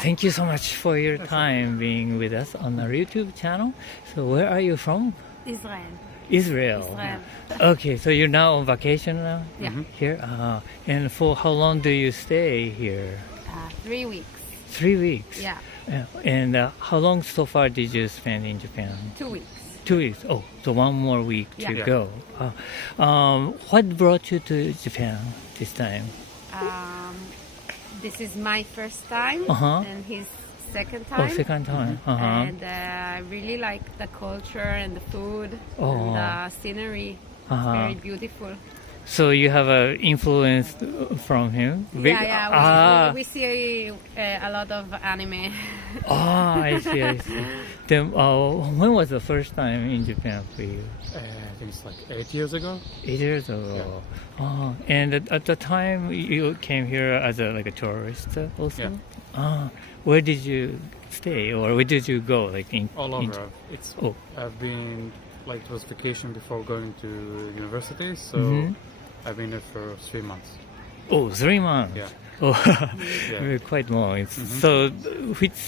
Thank you so much for your time being with us on our YouTube channel. So where are you from? Israel. Okay, so you're now on vacation now? Yeah. Here? And for how long do you stay here? 3 weeks. 3 weeks? Yeah. And how long so far did you spend in Japan? 2 weeks. 2 weeks. Oh, so one more week to Yeah. go. What brought you to Japan this time? This is my first time and his second time. Oh, second time. And I really like the culture and the food and the scenery. It's very beautiful. So you have an influence from him? We see a lot of anime. I see. Then, when was the first time in Japan for you? I think it's like 8 years ago. 8 years ago. Yeah. And at the time you came here as a tourist also? Yeah. Where did you stay or where did you go? All over. I've been it was vacation before going to university, so I've been there for 3 months. Oh, 3 months. Yeah. Oh, quite long. So, which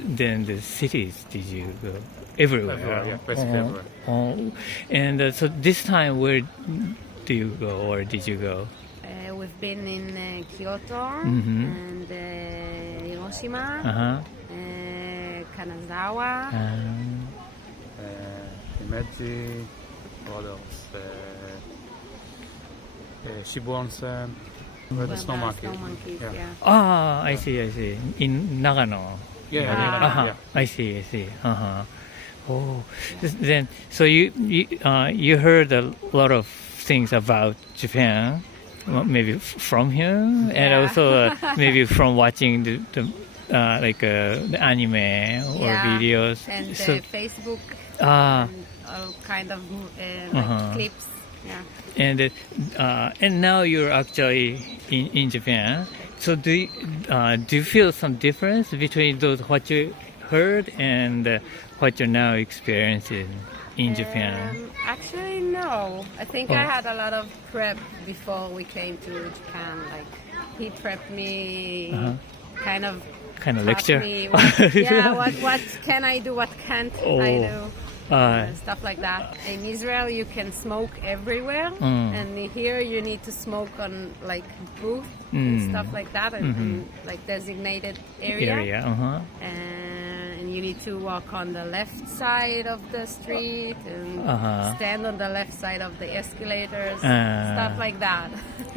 then the cities did you go? Everywhere. Basically everywhere. And so this time, where do you go, or did you go? We've been in Kyoto and Hiroshima, Kanazawa. Himeji, what else? Shibu Onsen, where the snow monkeys. I see. In Nagano. Yeah. I see. Oh, then so you heard a lot of things about Japan, maybe from him, and also maybe from watching the anime or videos and Facebook. And all kind of clips. Yeah. And now you're actually in Japan. So do you feel some difference between what you heard and what you're now experiencing in Japan? Actually, no. I think I had a lot of prep before we came to Japan. He prepped me, kind of lecture. Me what can I do? What can't I do? Stuff like that. In Israel, you can smoke everywhere, and here you need to smoke on booth and stuff like that, and designated area. And you need to walk on the left side of the street and stand on the left side of the escalators, stuff like that.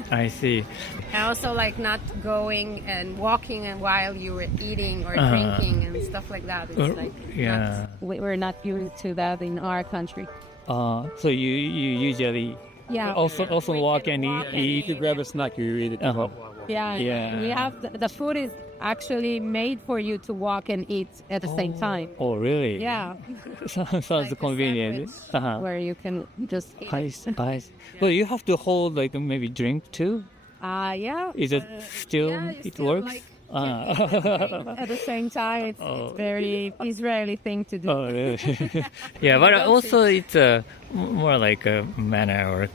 I see. And also not going and walking and while you were eating or drinking and stuff like that. It's we're not used to that in our country. So you usually also walk and eat. You grab a snack, you eat it. We have the food is actually made for you to walk and eat at the same time. Oh, really? Yeah. Sounds convenient. Where you can just eat. Nice. Well, you have to hold maybe drink too? Yeah. Is it still, it works? At the same time, it's very Israeli thing to do. Oh, really? Yeah, but also it's more like a manner or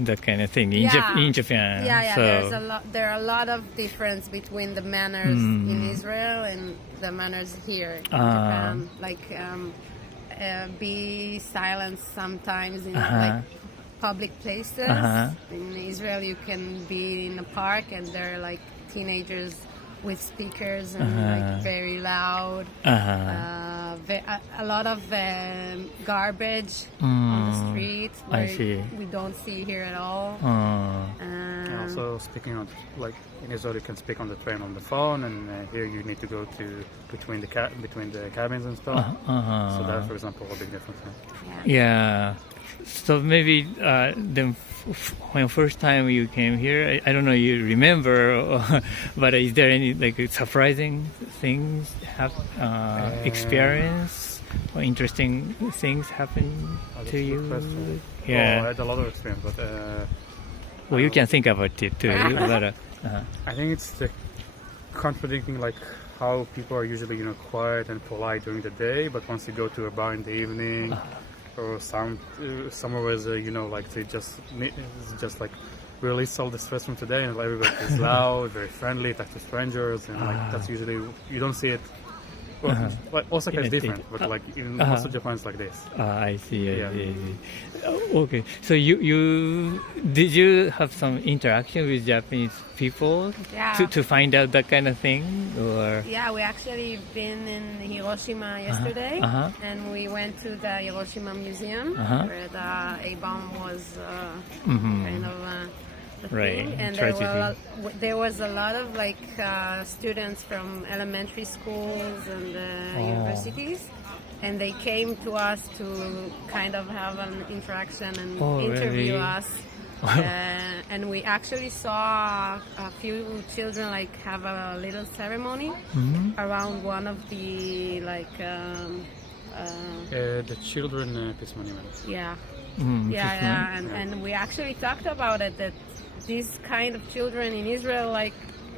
that kind of thing in Japan. So there are a lot of difference between the manners in Israel and the manners here in Japan. Be silent sometimes in public places. In Israel, you can be in a park and there are teenagers with speakers and very loud. A lot of garbage on the street where we don't see here at all. Also speaking on in Israel you can speak on the train on the phone, and here you need to go to between the cabins and stuff. So that's, for example, a big difference. Yeah. So maybe then when first time you came here, I don't know you remember, but is there any surprising things experience or interesting things happen to you? Yeah, I had a lot of experience, but well, you can think about it too. But, I think it's the contradicting how people are usually quiet and polite during the day, but once you go to a bar in the evening. Or somewhere where they just release all the stress from today, and everybody is loud, very friendly, talk to strangers, and like that's usually you don't see it. Well, like Osaka is different, but like in most of Japan it's like this. I see. I see. Okay. So did you have some interaction with Japanese people to find out that kind of thing, or? Yeah, we actually been in Hiroshima yesterday, and we went to the Hiroshima Museum where the A-bomb was kind of. Right, and there was a lot of like students from elementary schools and universities, and they came to us to kind of have an interaction and interview us. And we actually saw a few children like have a little ceremony around one of the like the children peace monument. And we actually talked about it, that these kind of children in Israel, like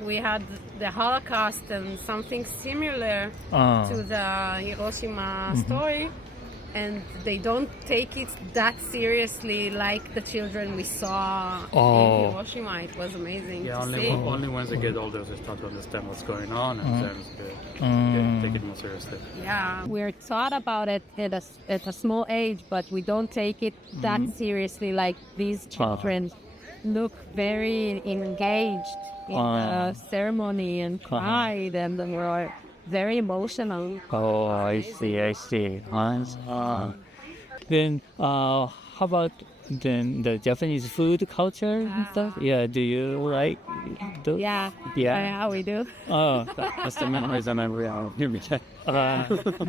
we had the Holocaust and something similar to the Hiroshima story, and they don't take it that seriously like the children we saw in Hiroshima. It was amazing. Yeah, to see. Only once they get older they start to understand what's going on, and then they take it more seriously. Yeah, we're taught about it at a small age, but we don't take it that seriously like these children. Look very engaged in the ceremony and cried, and were very emotional. Oh, I see. Then, how about then the Japanese food culture and stuff? Yeah, do you like those? Yeah, we do. Oh, That's the memories I remember.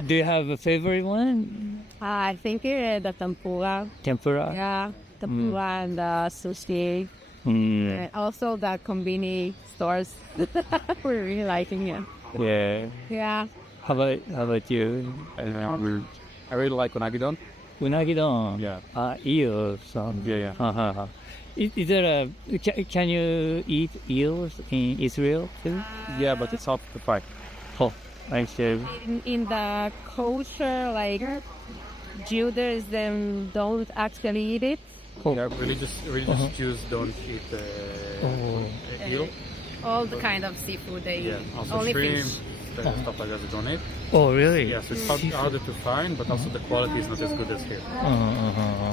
do you have a favorite one? I think the tempura. Tempura? Yeah, tempura and sushi. And also the konbini stores. We're really liking it. Yeah. Yeah. How about you? I really like unagi-don. Unagi-don. Yeah. Eel. Yeah. Is there can you eat eels in Israel too? Yeah, but it's hard to fry. Oh, I see. In the culture, like Judaism don't actually eat it. Yeah, religious Jews don't eat eel. All the kind of seafood they eat. Also Only shrimp, fish. stuff like that they don't eat. Oh, really? Yeah, so it's harder to find, but also the quality is not as good as here.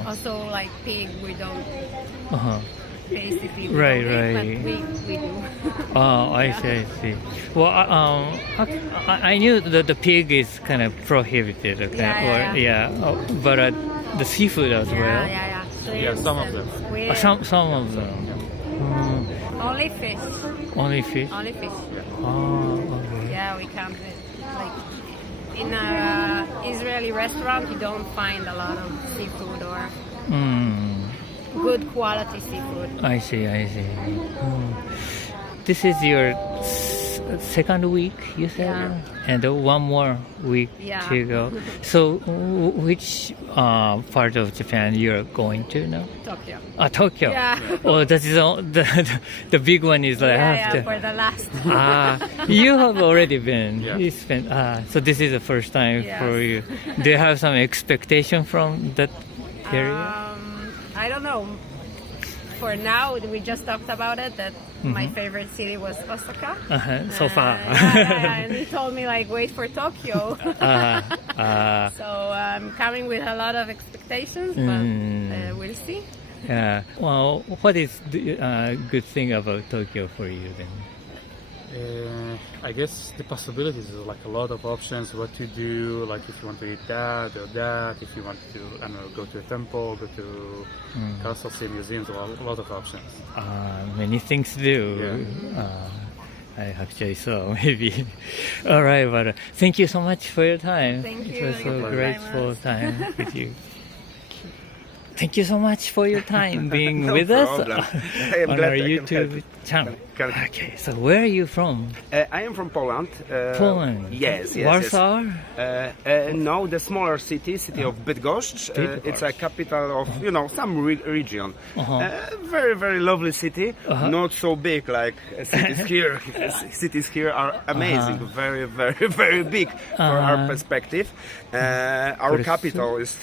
Also, like pig, we don't basically Right. but we do. Oh, I see. Well, I knew that the pig is kind of prohibited. Okay? But the seafood as well. Yeah, some of them. Some of them. Only fish. Only fish. Only fish. Oh, okay. Yeah, we can't. Like in an Israeli restaurant, you don't find a lot of seafood or good quality seafood. I see. This is your second week, you said, and one more week to go. So, which part of Japan you're going to now? Tokyo. Tokyo. Yeah. Oh, that is the big one is after. For the last. You have already been. Yeah. You spent. So this is the first time for you. Do you have some expectation from that area? I don't know. For now, we just talked about it, that my favorite city was Osaka. So far. And he told me, like, wait for Tokyo. So I'm coming with a lot of expectations, but we'll see. Yeah. Well, what is the good thing about Tokyo for you then? I guess the possibilities is like a lot of options what to do, like if you want to eat that or that, if you want to, I don't know, go to a temple, go to castle, see museums, a lot of options. Many things to do. Yeah. I actually saw, maybe. All right, but thank you so much for your time. Thank you. It was so You're grateful time with you. Thank you so much for your time being No with problem. us I am on glad our I can YouTube help. channel. Can- Okay, so where are you from? I am from Poland. Poland? Yes. Warsaw? No, the smaller city of Bydgoszcz. It's a capital of, some region. Very, very lovely city. Not so big like cities here. Cities here are amazing. Very, very, very big for our perspective. Our capital is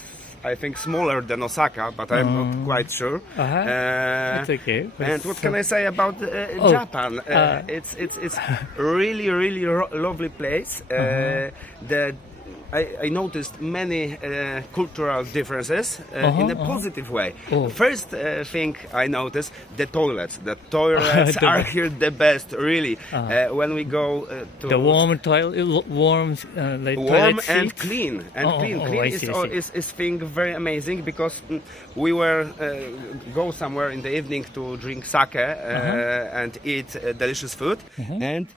I think, smaller than Osaka, but I'm not quite sure. It's okay. And what can I say about Japan? It's really, really lovely place. I noticed many cultural differences in a positive way. First thing I noticed, the toilets. The toilets are here the best, really. When we go to the warm toilet, warm warm toilet and seat? clean I see, I see. is thing very amazing, because we were go somewhere in the evening to drink sake and eat delicious food, and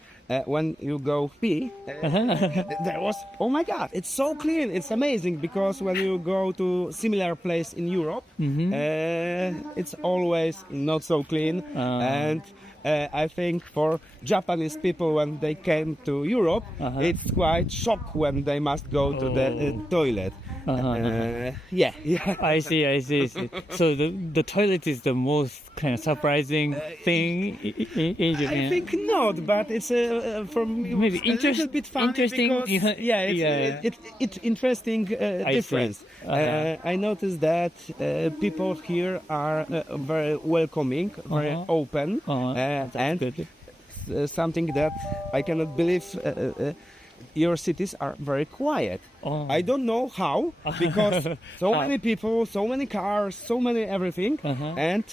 when you go pee, there was, oh my God, it's so clean, it's amazing, because when you go to similar place in Europe, it's always not so clean, and I think for Japanese people, when they came to Europe, it's quite shock when they must go to the toilet. Yeah. I see. So the toilet is the most kind of surprising thing in Japan. I think not, but it's from Maybe a little bit funny, interesting. because, it's interesting difference. I noticed that people here are very welcoming, very open, and good. Something that I cannot believe. Your cities are very quiet. I don't know how, because so many people, so many cars, so many everything, and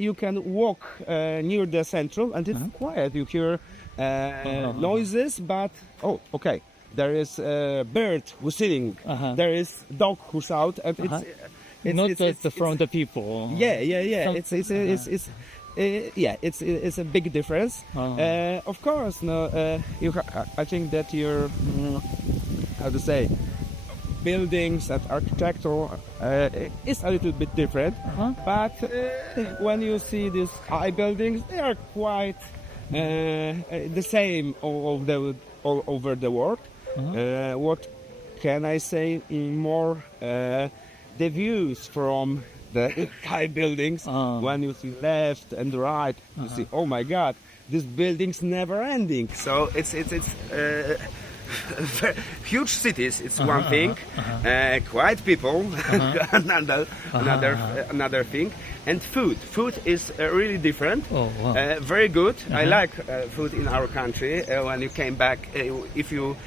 you can walk near the central, and it's quiet. You hear noises, but okay. There is a bird who's sitting. There is dog who's out, and it's Not just from the people. Yeah. It's a big difference. Of course, I think that your how to say, buildings and architecture is a little bit different. But when you see these high buildings, they are quite the same all over the world. What can I say more? The views from the high buildings, when you see left and right, you see, oh my God, this building's never ending. So it's huge cities. It's one thing. Quiet people, another thing. And food is really different. Very good. I like food in our country. When you came back, if you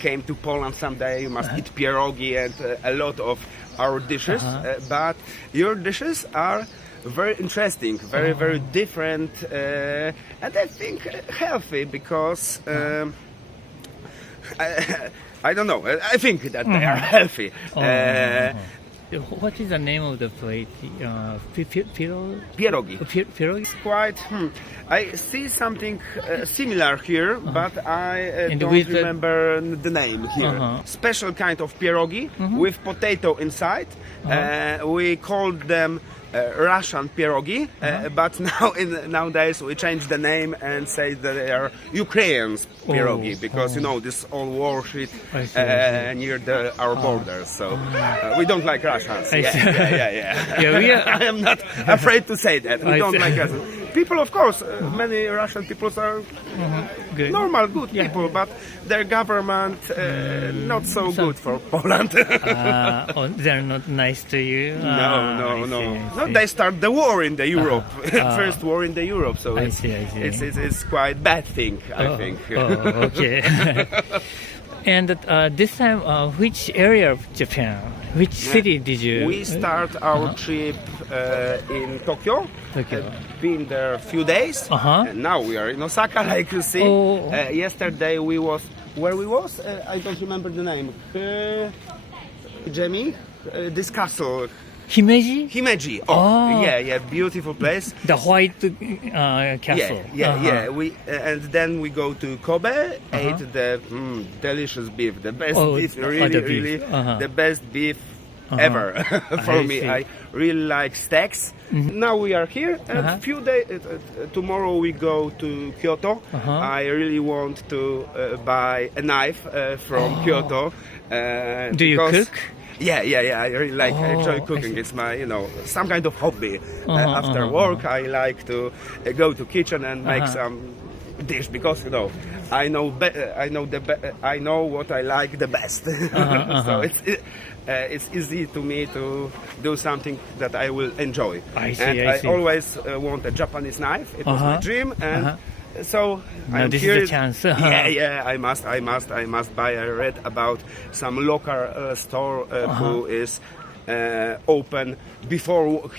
came to Poland someday, you must eat pierogi and a lot of our dishes, but your dishes are very interesting, very different, and I think healthy, because I don't know, I think that they are healthy. What is the name of the plate? Pierogi. Pierogi? Quite. I see something similar here, but I don't remember the name here. Special kind of pierogi with potato inside. We called them Russian pierogi, but nowadays we change the name and say that they are Ukrainian pierogi, because this all war shit near our borders. So we don't like Russians. Yeah. I am not afraid to say that we don't like Russians. People, of course, many Russian people are normal, good people, but their government not so good for Poland. They're not nice to you? No. I see. They start the war in the Europe, first war in the Europe. So I see. It's quite bad thing, I think. Okay. And this time, which area of Japan? Which city did you? We start our trip in Tokyo. Been there a few days. And now we are in Osaka, like you see. Yesterday we was where we was. I don't remember the name. Jamie, this castle. Himeji. Yeah, beautiful place. The white castle. Yeah. We and then we go to Kobe, ate the delicious beef, the best beef, really, the best beef ever for me. I really like steaks. Now we are here, and a few days. Tomorrow we go to Kyoto. I really want to buy a knife from Kyoto. Do you cook? Yeah. I really like. I enjoy cooking. It's my, some kind of hobby. After work, I like to go to kitchen and make some dish because I know what I like the best. So it's easy to me to do something that I will enjoy. I see. I always want a Japanese knife. It was my dream, and so now I'm this curious. is the chance. Yeah. I must buy. I read about some local store who is open before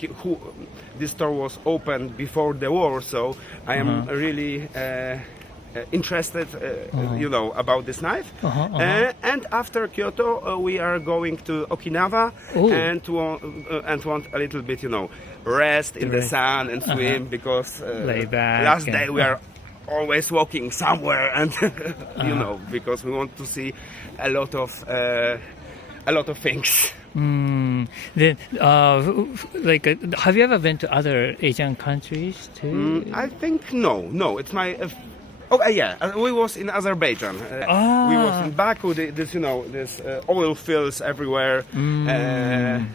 this store was open before the war. So I am really interested, about this knife. And after Kyoto, we are going to Okinawa and want a little bit, rest in the sun and swim because lay back last day we are always walking somewhere, and because we want to see a lot of things. Then, have you ever been to other Asian countries too? I think no. It's my. We was in Azerbaijan. We was in Baku. This oil fields everywhere, and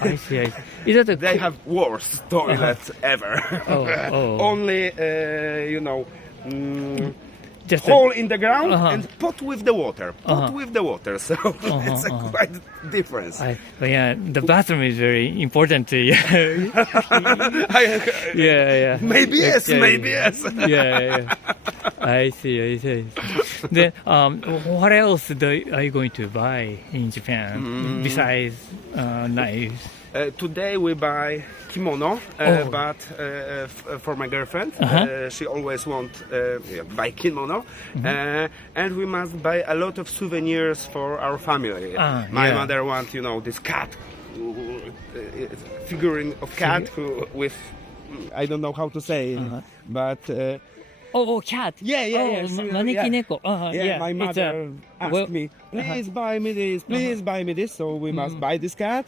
I see. Is that they have worst toilets ever. Only just hole in the ground and pot with the water. So it's a quite difference. The bathroom is very important to you. Yeah. Maybe yes. Yeah. I see. Then, what else are you going to buy in Japan besides knives? Today we buy kimono, but for my girlfriend, she always wants buy kimono, and we must buy a lot of souvenirs for our family. My mother wants, this cat, figurine of cat with, I don't know how to say, but. Cat. Yeah. Manekineko. My mother asked me, please buy me this. So we must buy this cat.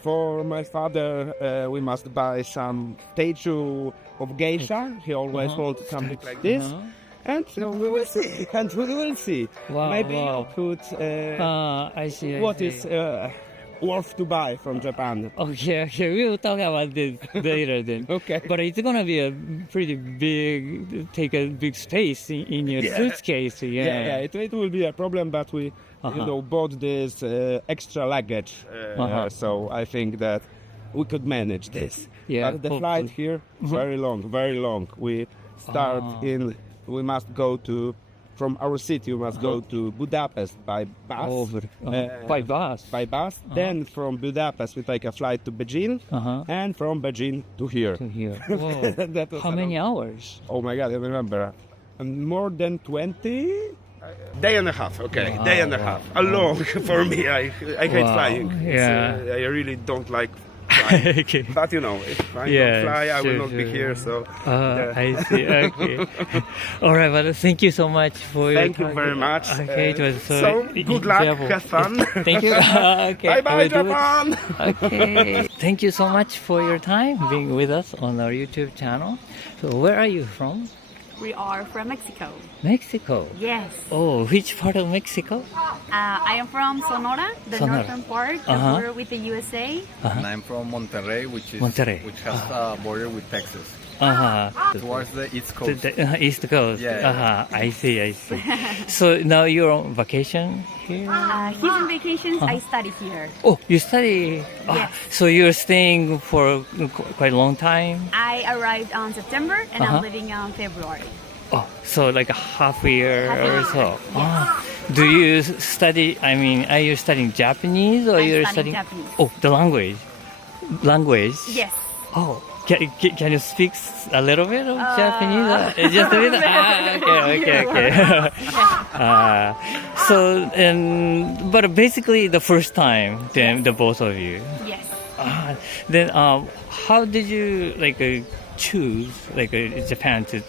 For my father, we must buy some statue of geisha. He always wants something like this. And so we will see. Wow, Maybe wow. put I see. what is worth to buy from Japan. Okay, we'll talk about this later then. Okay. But it's gonna be a pretty big, take a big space in your suitcase. Yeah, it will be a problem, but we, bought this extra luggage, so I think that we could manage this. Yeah, But the flight here, very long. We start we must go from our city, we must go to Budapest by bus. By bus. Then from Budapest, we take a flight to Beijing, and from Beijing to here. Whoa. How many hours? Oh my God, I remember. More than 20? Day and a half, okay. Wow, Day and a half. Long for me. I hate flying. Yeah. I really don't like flying. Okay. But if I don't fly, I will not be here. So I see. Okay. All right, well, thank you so much for your thank you time. very much. Okay, it was so good luck. enjoyable. Have fun. Thank you. Okay. Bye, Japan. Okay. Thank you so much for your time being with us on our YouTube channel. So, where are you from? We are from Mexico. Mexico. Yes. Oh, which part of Mexico? I am from Sonora, the northern part, the border with the USA. And I'm from Monterrey, which has a border with Texas. Towards the East Coast. The East Coast. Yeah. I see. So now you're on vacation here? He's on vacations. I study here. Oh, you study? Yes. So you're staying for quite a long time? I arrived on September and I'm leaving on February. Oh, so like a half a year or so. Yes. Do you study, are you studying Japanese or I'm you're studying studying? Japanese. Oh, the language. Yes. Oh, can you speak a little bit of Japanese? Just a bit? Okay. But basically the first time, then the both of you. Yes. Then how did you choose Japan to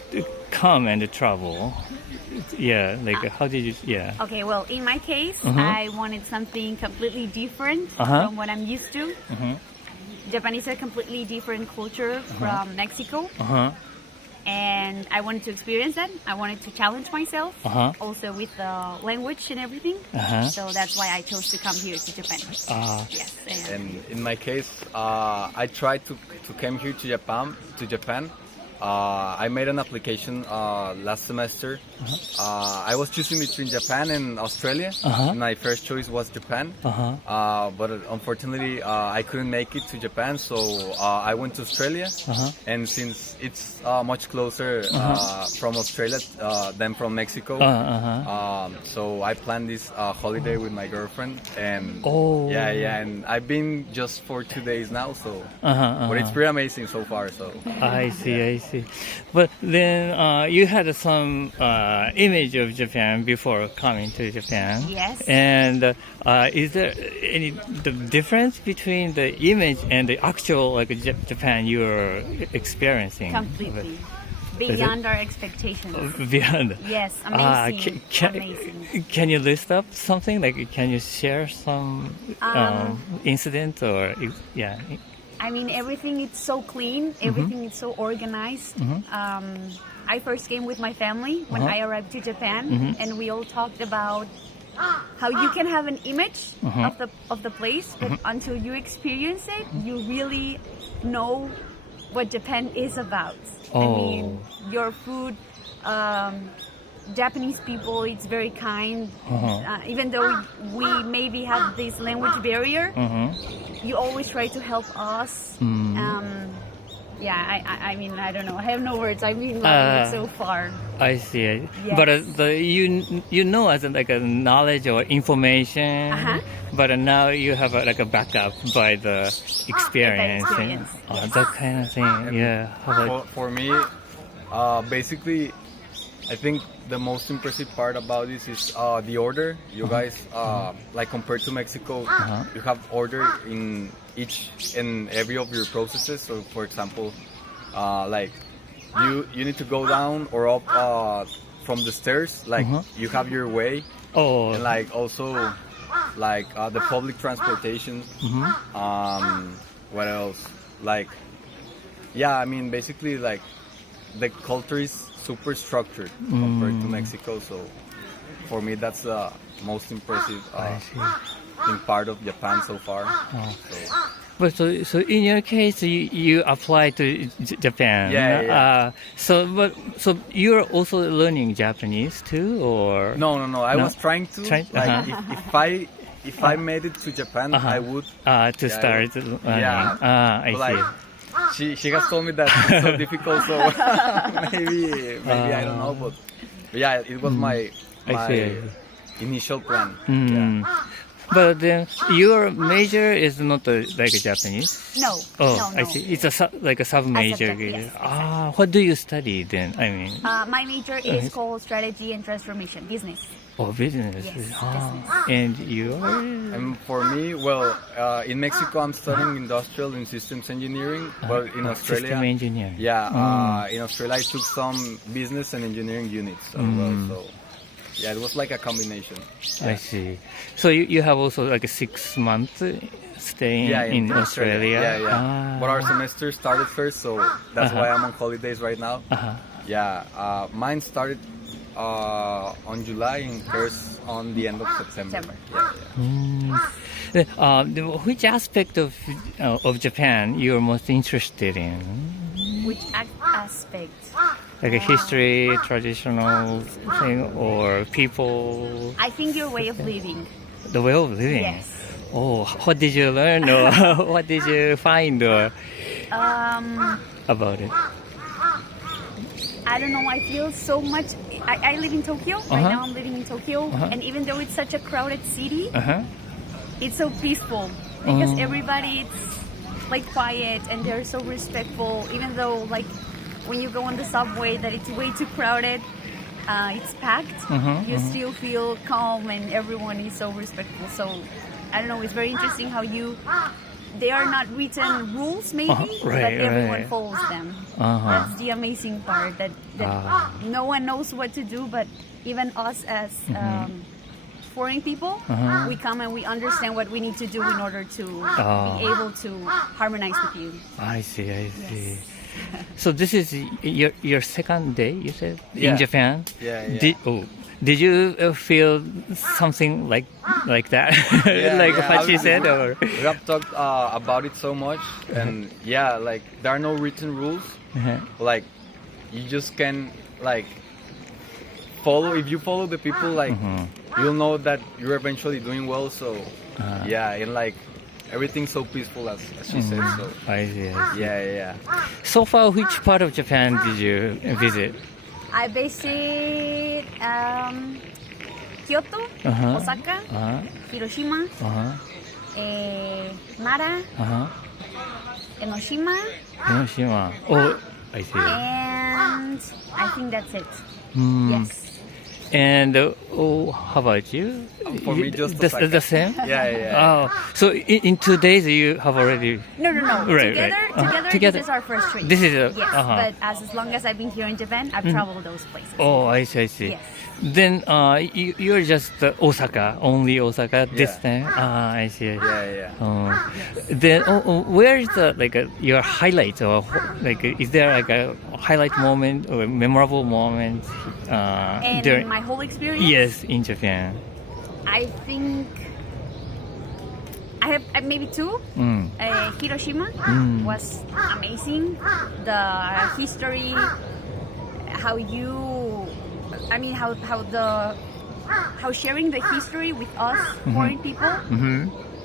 come and travel? How did you? Okay, well, in my case, I wanted something completely different from what I'm used to. Japanese is a completely different culture from Mexico. And I wanted to experience that. I wanted to challenge myself, also with the language and everything. So that's why I chose to come here to Japan. Yes. And in my case, I tried to come here to Japan I made an application last semester. I was choosing between Japan and Australia. My first choice was Japan, but unfortunately I couldn't make it to Japan, so I went to Australia. And since it's much closer from Australia than from Mexico, so I planned this holiday with my girlfriend, and and I've been just for 2 days now, so but it's pretty amazing so far. So I see. But then you had some image of Japan before coming to Japan. Yes. And is there any the difference between the image and the actual Japan you're experiencing? Completely. Beyond our expectations. Beyond. Yes, amazing. Amazing. Can you list up something? Can you share some incident or I mean, everything is so clean. Everything is so organized. I first came with my family when I arrived to Japan, and we all talked about how you can have an image of the place, but until you experience it, you really know what Japan is about. I mean, your food. Japanese people, it's very kind. Even though we maybe have this language barrier, you always try to help us. I mean, I don't know. I have no words. I mean, loving it so far. I see. Yes. But you know as a knowledge or information. But now you have a backup by the experience. Yes. That kind of thing. Yeah. For me, basically, I think the most impressive part about this is the order. You guys, compared to Mexico, you have order in each and every of your processes. So, for example, you need to go down or up from the stairs. You have your way, and also the public transportation. What else? I mean, basically, the culture is super structured compared to Mexico, so for me that's the most impressive part of Japan so far. But so in your case, you applied to Japan. Yeah. So you're also learning Japanese too, or no? I was trying to. If I made it to Japan, I would start learning. I see. She has told me that it's so difficult, so maybe I don't know, but it was my initial plan. But then your major is not Japanese? No. No. I see. It's a sub-major. Yes. What do you study then? I mean, my major is called Strategy and Transformation, Business. Oh, business. Yes, business. And you are? And for me, in Mexico, I'm studying industrial and systems engineering, but in Australia, system engineering. In Australia, I took some business and engineering units as well. So, it was like a combination. I see. So you have also 6 months staying in Australia. But our semester started first, so that's why I'm on holidays right now. Mine started on July and first on the end of September. Which aspect of Japan you're most interested in? Which aspect? History, traditional thing, or people? I think your way of living. The way of living? Yes. Oh, what did you learn, or what did you find about it? I don't know, I feel so much. I live in Tokyo. Right now I'm living in Tokyo. And even though it's such a crowded city, it's so peaceful. Because everybody is quiet and they're so respectful. Even though when you go on the subway that it's way too crowded, it's packed, you still feel calm and everyone is so respectful. So I don't know, it's very interesting how they are not written rules maybe, but everyone follows them. That's the amazing part, that no one knows what to do, but even us as foreign people, we come and we understand what we need to do in order to be able to harmonize with you. I see. Yes. So this is your second day, you said, in Japan? Yeah. Did you feel something like that? What she said? Or? We have talked about it so much, and there are no written rules. you just can like follow. If you follow the people, like you'll know that you're eventually doing well. So yeah, and like everything's so peaceful as she said. So I see. yeah. So far, which part of Japan did you visit? I visit Kyoto, Osaka, Hiroshima, Nara, Enoshima, Hiroshima. Oh, I see. and I think that's it. Yes. And how about you? For me, just Osaka. the same. Yeah. Oh, so in 2 days you have already. No. Right, Together, this is our first trip. This is yes, but as long as I've been here in Japan, I've traveled those places. Oh, I see. Yes. Then you're just Osaka, only Osaka this time. I see. Yeah. Then where is your highlight, or like is there like a highlight moment or memorable moment And during my whole experience? yes in Japan? I think I have maybe two. Hiroshima was amazing. The history, how sharing the history with us foreign people.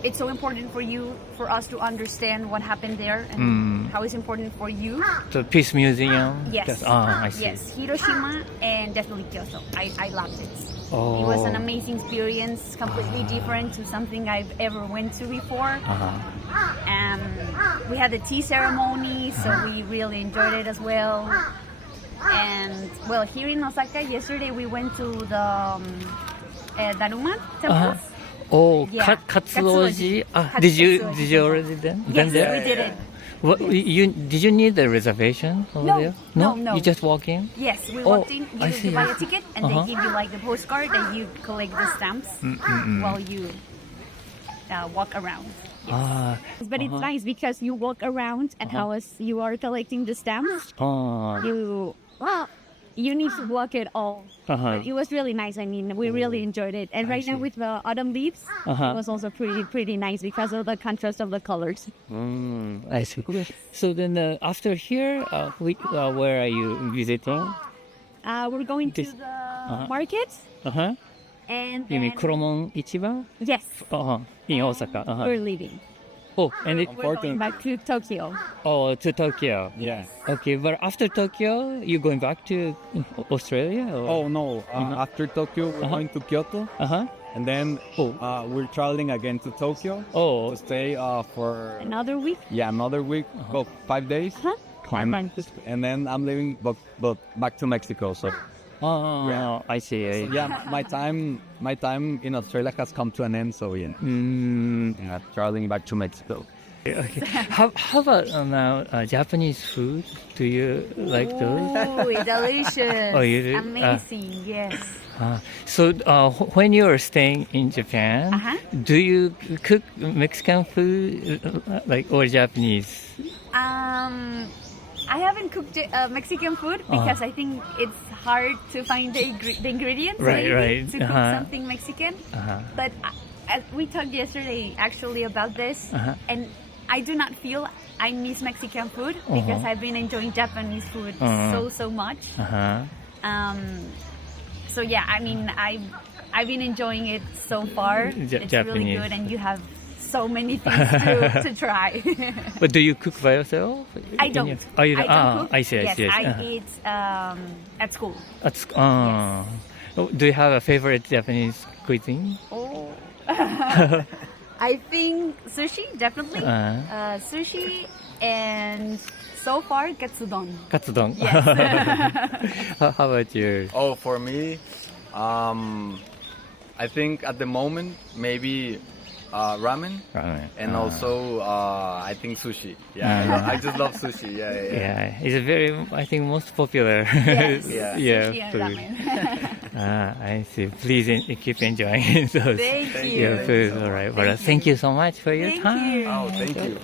It's so important for us to understand what happened there and how it's important for you. The Peace Museum. Yes. I see. Yes, Hiroshima and definitely Kyoto. I loved it. Oh. It was an amazing experience, completely different to something I've ever went to before. We had the tea ceremony, so we really enjoyed it as well. And well, here in Osaka, yesterday we went to the Daruma temples. Oh, Yeah. Katsuoji. Katsuoji. Did you already been Yes, there? we did it. What, did you need a reservation over No, there? no. You just walk in? Yes, we walked in, I you see. buy a ticket, and they give you like the postcard, and you collect the stamps while you walk around. But it's nice because you walk around and as you are collecting the stamps, you need to walk it all. It was really nice. I mean, we really enjoyed it. And right now with the autumn leaves, it was also pretty nice because of the contrast of the colors. I see. So then after here, where are you visiting? We're going to the market. And You mean then, Kuromon Ichiban? yes, In Osaka. we're leaving. Oh, and We're going back to Tokyo. to Tokyo. Yeah. Okay, but after Tokyo, you going back to Australia? Or? Oh no! After Tokyo, we're going to Kyoto, and then we're traveling again to Tokyo to stay for Another week? another week, about 5 days, and then I'm leaving, but back to Mexico. So I see. yeah, my time in Australia has come to an end. So yeah, traveling back to Mexico. Okay. How about now Japanese food? Do you like those? Oh, delicious! Oh, you do? Amazing, yes. So when you are staying in Japan, do you cook Mexican food or Japanese? I haven't cooked Mexican food because I think it's hard to find the ingredients to cook something Mexican. But we talked yesterday actually about this, and I do not feel I miss Mexican food because I've been enjoying Japanese food so much. So yeah, I mean I've been enjoying it so far. It's really good, and you have so many things to try. But do you cook by yourself? I don't. Oh, you don't? I don't cook. I see. Yes, I eat at school. Do you have a favorite Japanese cuisine? Oh. I think sushi, definitely. Sushi and so far katsudon. Katsudon. Yes. How about you? Oh, for me, I think at the moment maybe ramen, and also I think sushi. Yeah, I just love sushi. Yeah. It's a very, I think, most popular. Yes. Yeah. Sushi and food. ramen. I see. Please keep enjoying those. Thank you. Food. All right. Well, thank you so much for your Thank time. you. Oh, thank you.